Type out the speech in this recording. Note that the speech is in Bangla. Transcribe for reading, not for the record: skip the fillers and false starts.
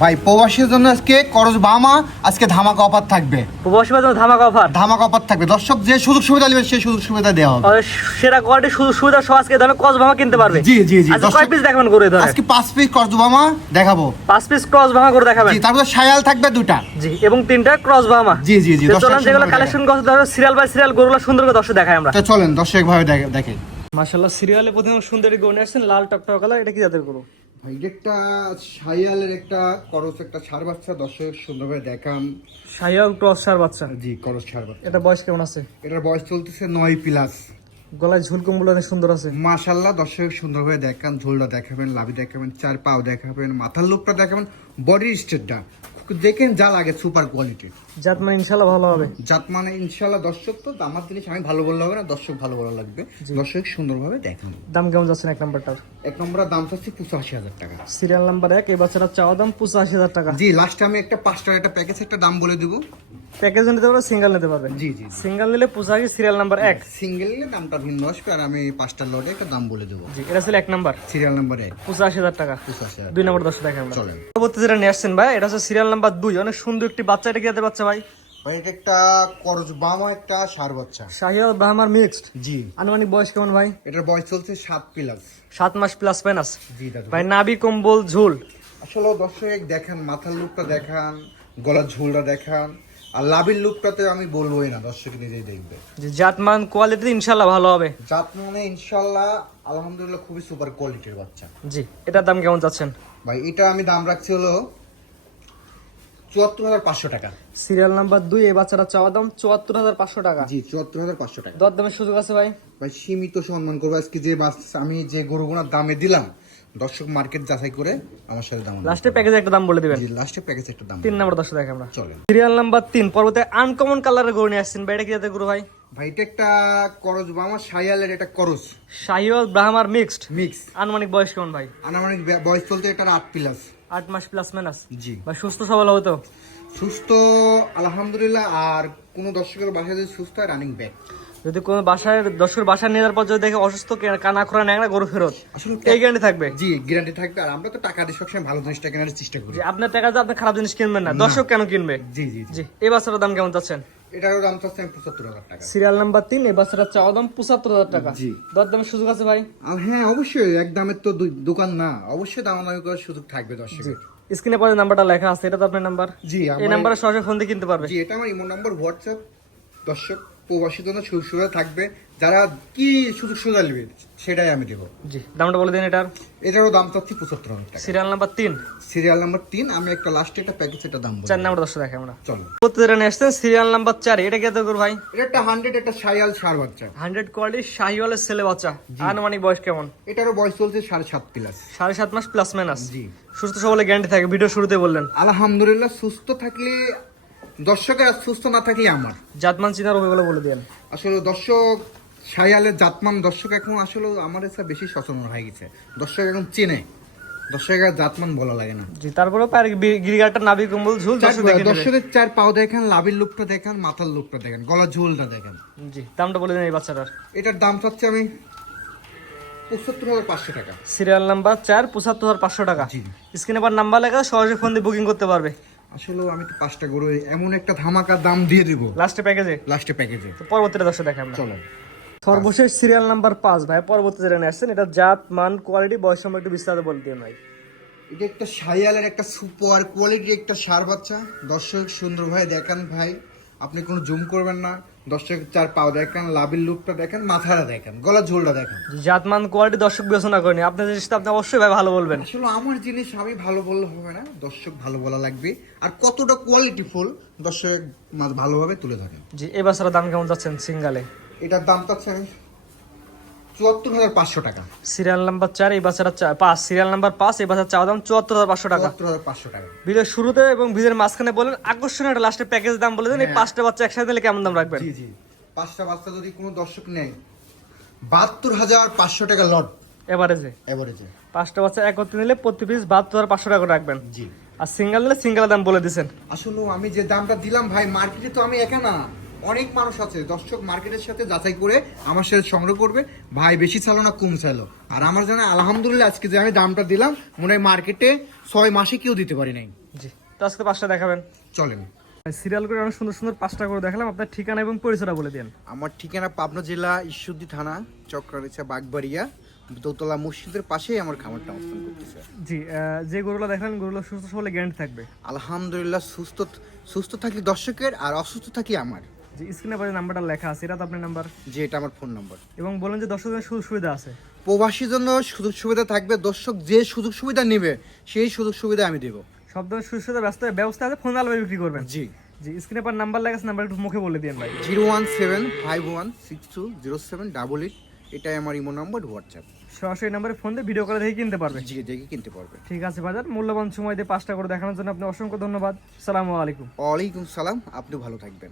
ভাই প্রবাসীর জন্য আজকে করজ বামা আজকে ধামাকা অফার থাকবে। প্রবাসীদের জন্য ধামাকা অফার থাকবে। দর্শক যে সুযোগ সুবিধা নেবে সেই সুযোগ সুবিধা দেওয়া হবে। সেরা কোয়ালিটির সুযোগ সুবিধা সহ আজকে দামে ক্রস বামা কিনতে পারবে। জি জি জি। আজকে কয় পিস দেখাবেন করে ধরে? আজকে 5 পিস করজ বামা দেখাবো। 5 পিস ক্রস বামা করে দেখাবেন। জি, তারপর শায়াল থাকবে দুটা। জি, এবং 3টা ক্রস বামা। জি জি জি। চলেন যেগুলো কালেকশন করতে ধরো সিরিয়াল বাই সিরিয়াল গরুগুলো সুন্দর করে দর্শক দেখাই আমরা। তো চলেন দর্শক ভাবে দেখে। মাশাআল্লাহ, সিরিয়ালে প্রথমে সুন্দরী গরু নিয়ে আসছেন, লাল টকটক কালার। এটা কি জাতের গরু? ভাই একটা শায়ালের একটা করজ একটা ষাঁড় বাচ্চা, দর্শক সুন্দরভাবে দেখান। শাহিওয়াল ক্রস সার বাচ্চা। জি, করজ ষাঁড় বাচ্চা। এটা বয়স কেমন আছে? এটার বয়স চলতেছে 9 প্লাস। গলায় ঝুল কম্বল অনেক সুন্দর আছে মাশাআল্লাহ। দর্শক সুন্দরভাবে দেখান, ঝোলটা দেখাবেন, লাভি দেখাবেন, চার পাও দেখাবেন, মাথার লুকটা দেখাবেন, বডি স্ট্রেটটা দেখেন, যা লাগে সুপার কোয়ালিটি। জাত মানে ইনশাআল্লাহ ভালো হবে। জাত মানে ইনশাআল্লাহ। দর্শক তো আমার জিনিস আমি ভালো বললে হবে না, দর্শক ভালো বলা লাগবে। দর্শক সুন্দরভাবে দেখান। দাম কেমন যাচ্ছে এক নাম্বারটার? এক নম্বরের দাম চাচ্ছি 85,000 টাকা। সিরিয়াল নাম্বার 1, এই বাচ্চাটা চাওয়া দাম 85,000 টাকা। জি, লাস্টে আমি একটা 5 টাকার একটা প্যাকেজ একটা দাম বলে দেবো। প্যাকেজ নিতে পারবে, সিঙ্গেল নিতে পারবে। জি জি। সিঙ্গেল নিলে 85, সিরিয়াল নাম্বার 1। সিঙ্গেল নিলে দামটা ভিন্ন আসবে, আর আমি 5টা লটে একটা দাম বলে দেবো। জি, এটা ছিল 1 নাম্বার, সিরিয়াল নাম্বার 1 85,000 টাকা। 85,000। 2 নাম্বার 10 টাকা আমরা চলেন। পরবর্তী যেটা নিয়ে আসছেন ভাই, এটা হচ্ছে সিরিয়াল নাম্বার 2। অনেক সুন্দর একটি বাচ্চা। এটা কি জাতের বাচ্চা ভাই? ভাই এটা একটা করজ বামা একটা ষাঁড় বাচ্চা। শাহিওয়াল ব্রাহ্মার মিক্সড। জি। আনুমানিক বয়স কেমন ভাই? এটার বয়স চলছে 7 প্লাস। 7 মাস প্লাস মাইনাস। জি দাদা। ভাই নাভি কম্বল ঝুল আসলে দর্শক দেখান, মাথার লুকটা দেখান, গলার ঝোলটা দেখান, আর লাভির লুকটাতে আমি বলবোই না, দর্শক নিজেই দেখবে। যে জাতমান কোয়ালিটি ইনশাআল্লাহ ভালো হবে। জাত মানে ইনশাআল্লাহ আলহামদুলিল্লাহ খুবই সুপার কোয়ালিটির বাচ্চা। জি, এটার দাম কেমন যাচ্ছেন? ভাই এটা আমি দাম রাখছি হলো 74,500 টাকা। সিরিয়াল নাম্বার 2, এই বাচ্চাটা চাওয়া দাম 74,500 টাকা। জি, 74,500 টাকা। দর দামের সুযোগ আছে ভাই? ভাই সীমিত সম্মান করবো। আজকে যে আমি যে গরুগুনার দামে দিলাম, দর্শক মার্কেট যাচাই করে আমার সাথে দাম। লাস্টে প্যাকেজে একটা দাম বলে দিবেন। জি, লাস্টে প্যাকেজ একটা দাম। 3 নাম্বার 10 দেখে আমরা। চলেন। সিরিয়াল নাম্বার 3, পর্বতে আনকমন কালারের গরু নিয়ে আসছেন ভাই। এটা কি জাতের গরু ভাই? ভাই এটা একটা করজ বামা শায়ালের একটা করজ শাহিওয়াল ব্রাহ্মার মিক্সড। মিক্স। আনুমানিক বয়স কেমন ভাই? আনুমানিক বয়স চলতে এটার 8 প্লাস। 8 মাস প্লাস মাইনাস। জি। ভাই সুস্থ সবল হবে তো? সুস্থ আলহামদুলিল্লাহ। আর কোন দর্শকের বাসায় যদি সুস্থ হয়, রানিং ব্যাক। যদি কোনো দর্শকের বাসায় নিয়ে যাওয়ার পর যদি দেখে অসুস্থ, কানা খোরা ন্যাংরা গরু ফেরত, আসলে এই গ্যারান্টি থাকবে? জি, গ্যারান্টি থাকবে। আর আমরা তো টাকা দিয়ে সবসময় ভালো জিনিসটা কেনার চেষ্টা করি। যে আপনার টাকা দিয়ে আপনি খারাপ জিনিস কিনবেন না, দর্শক কেন কিনবে? জি জি জি। জি, এই বাচ্চাটার দাম কেমন চাচ্ছেন? এটারও দাম চাচ্ছি আমি 75,000 টাকা। সিরিয়াল নাম্বার 3, এই বাচ্চাটার চাওয়া দাম 75,000 টাকা। জি। দর দামের সুযোগ আছে ভাই? আর হ্যাঁ, অবশ্যই এক দামের তো দোকান না, অবশ্যই দামাদামি করার সুযোগ থাকবে দর্শকের। স্ক্রিনে পরে নাম্বারটা লেখা আছে, এটা তো আপনার নাম্বার। জি, এই নাম্বারে সরাসরি ফোন দিয়ে কিনতে পারবে। জি, এটা আমার ইমো নাম্বার, হোয়াটসঅ্যাপ। দর্শক প্রবাসীর জন্য সুযোগ সুবিধা থাকবে, যারা কি সুযোগ সুবিধা নেবে সেটাই আমি দেবো। জি, দামটা বলে দিন এটার। এটারও দাম চাচ্ছি 75,000 টাকা। Serial number 3। সিরিয়াল নাম্বার 3, আমি একটা লাস্টে একটা প্যাকেজ এটা দাম বলবো। 4 নাম্বার 10 দেখে আমরা। চলো। প্রত্যেকটা নিয়ে আসছেন সিরিয়াল নাম্বার 4। এটা কি এত করে ভাই? এটা একটা 100 একটা শায়াল ষাঁড় বাচ্চা। 100 কোয়ালিটি শাহিওয়ালের ছেলে বাচ্চা। আনুমানিক বয়স কেমন? এটারও বয়স চলছে 7.5 প্লাস। 7.5 মাস প্লাস মাইনাস। জি। সুস্থ সবলে গ্যারান্টি থাকে, ভিডিও শুরুতে বললেন। আলহামদুলিল্লাহ। সুস্থ থাকলে দর্শকের, আর সুস্থ না থাকলে আমার। জাতমান চিনার ওইগুলো বলে দেন। আসলে দর্শক শায়ালের জাতমান দর্শক এখন আসলে আমার কাছে বেশি সচেতন হয়ে গেছে। দর্শক এখন চেনে, দর্শকের জাতমান বলা লাগে না। জি, তারপরে পায়ের গিরিগাটা নাভি কম্বল ঝুল দর্শক দেখে নেবে। দর্শকের চার পাও দেখেন, লাভির লুকটা দেখেন, মাথার লুকটা দেখেন, গলার ঝোলটা দেখেন। জি, দামটা বলে দেন এই বাচ্চাটার। এটার দাম চাচ্ছি আমি 75,500 টাকা। সিরিয়াল নাম্বার 4, 75,500 টাকা। জি। স্ক্রিনে পর নাম্বার লেখা, সরাসরি ফোন দিয়ে বুকিং করতে পারবে। আসলে আমি তো 5টা গরু এমন একটা ধামাকা দাম দিয়ে দিব লাস্টে প্যাকেজে। লাস্টে প্যাকেজে। তো পরবর্তীটা দর্শক দেখে আমরা। চলো। সর্বশেষ সিরিয়াল নাম্বার 5 ভাই, পরবর্তী যেটা নিয়ে আসছেন, এটা জাত মান কোয়ালিটি বয়স সম্পর্কে একটু বিস্তারিত বলে দিন ভাই। এটা একটা শায়ালের একটা সুপার কোয়ালিটির একটা ষাঁড় বাচ্চা। দর্শক সুন্দর ভাই দেখান ভাই, আপনি কোনো জুম করবেন না। দর্শক চার পাও দেখেন, লাভির লুকটা দেখেন, মাথাটা দেখেন, গলার ঝোলটা দেখেন। জাত মান কোয়ালিটি দর্শক বিবেচনা করেনি, আপনার জিনিসটা আপনি অবশ্যই ভাই ভালো বলবেন। আসলে আমার জিনিস আমি ভালো বললে হবে না, দর্শক ভালো বলা লাগবে। আর কতটা কোয়ালিটি ফুল দর্শক ভালোভাবে তুলে ধরেন। জি, এই বাচ্চাটার দাম কেমন যাচ্ছেন সিঙ্গালে? এটার দাম পাচ্ছে আমি 74,500 টাকা। সিরিয়াল নাম্বার 4, এই বাচ্চাটা 5। সিরিয়াল নাম্বার 5, এই বাচ্চার চাওয়া দাম 74,500 টাকা। 74,500 টাকা। ভিডিওর শুরুতে এবং ভিডিওর মাঝখানে বলেন আকর্ষণীয় একটা লাস্টে প্যাকেজ দাম বলে দেন। এই 5টা বাচ্চা একসাথে নিলে কেমন দাম রাখবেন? জি জি। 5টা বাচ্চা যদি কোনো দর্শক নেয়, 72,500 টাকা লট এভারেজে। এভারেজে 5টা বাচ্চা একত্রে নিলে প্রতি পিস 72,500 টাকা করে রাখবেন। জি। আর সিঙ্গেল নিলে সিঙ্গেলের দাম বলে দিয়েছেন। আসলে আমি যে দামটা দিলাম ভাই, মার্কেটে তো আমি একা না, অনেক মানুষ আছে দর্শক মার্কেটের সাথে যাচাই করে আমার সাথে সংগ্রহ করবে, ভাই বেশি চালো না কম চাইলো। আর আমার জানা আলহামদুলিল্লাহ আজকে যে আমি দামটা দিলাম মনে হয় মার্কেটে 6 মাসে কেউ দিতে পারি নাই। জি, তো আজকে 5টা দেখাবেন। চলেন সিরিয়াল করে অনেক সুন্দর সুন্দর 5টা করে দেখালাম, আপনার ঠিকানা এবং পরিচয়টা বলে দেন। আমার ঠিকানা পাবনা জেলা ঈশ্বরদী থানা চক্রারিচা বাগবাড়িয়া দোতলা মসজিদের পাশেই আমার খামারটা অবস্থান করতেছে। জি, যে গরুগুলো দেখলেন গরুগুলো সুস্থ সবলে গ্যারান্টি থাকবে? আলহামদুলিল্লাহ সুস্থ থাকি দর্শকের আর অসুস্থ থাকি আমার। জি, স্ক্রিনে পরে নাম্বারটা লেখা আছে, এটা তো আপনার নাম্বার? যে এটা আমার ফোন নাম্বার। এবং বলেন যে দর্শকদের সুযোগ সুবিধা আছে? প্রবাসীর জন্য সুযোগ সুবিধা থাকবে, দর্শক যে সুযোগ সুবিধা নেবে সেই সুযোগ সুবিধা আমি দেবো। সব ধরনের সুযোগ সুবিধা ব্যবস্থা আছে, ফোন আলবে বিক্রি করবেন? জি জি, স্ক্রিনে পর নাম্বার লেখা আছে, নাম্বার একটু মুখে বলে দিন ভাই। 01751620788, এটাই আমার ইমো নাম্বার, হোয়াটসঅ্যাপ। সরাসরি নাম্বারে ফোন দিয়ে ভিডিও কলে দেখে কিনতে পারবে? জি দেখে কিনতে পারবে। ঠিক আছে বাজার, মূল্যবান সময় দিয়ে 5টা করে দেখানোর জন্য আপনি অসংখ্য ধন্যবাদ। আসসালামু আলাইকুম। ওয়ালাইকুম সালাম, আপনি ভালো থাকবেন।